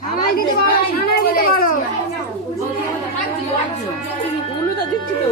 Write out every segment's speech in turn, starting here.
সানাই দিতে পারো, সানাই দিতে পারো। উলুটা দিচ্ছি তো।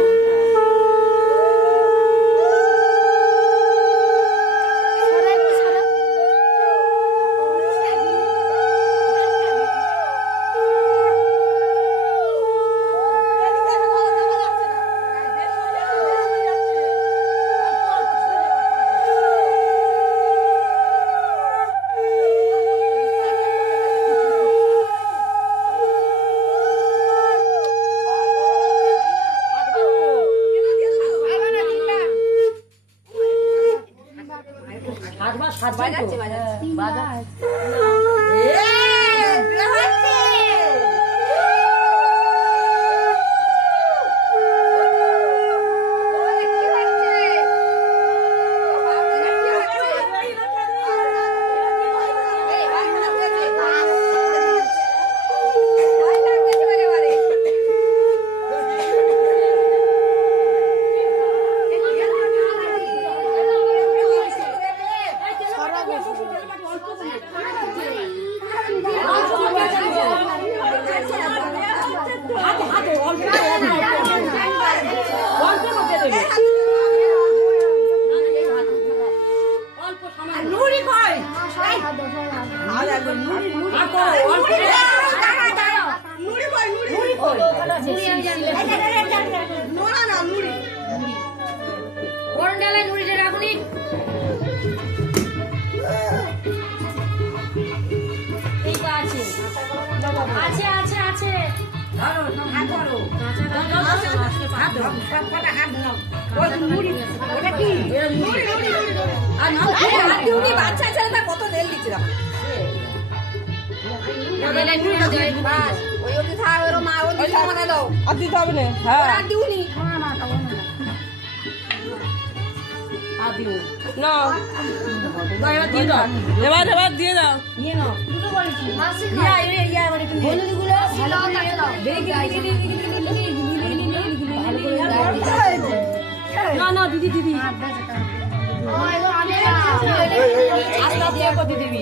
বাজাচ্ছে বাজাচ্ছে। আছে আছে আছে বাচ্চা ছেলেটা কত তেল দিচ্ছে ওই অবধি থাক ওর মা ওই মানে দাও আর দিতে হবে না। হ্যাঁ আর দিউনি না এবার দিয়ে দাও, এবার দিয়ে দাও। নিয়ে নাও দুটো করেছি হলুদগুলো ভালো করে দাও না না দিদি দিদি আস্তে আস্তে করে দিবি।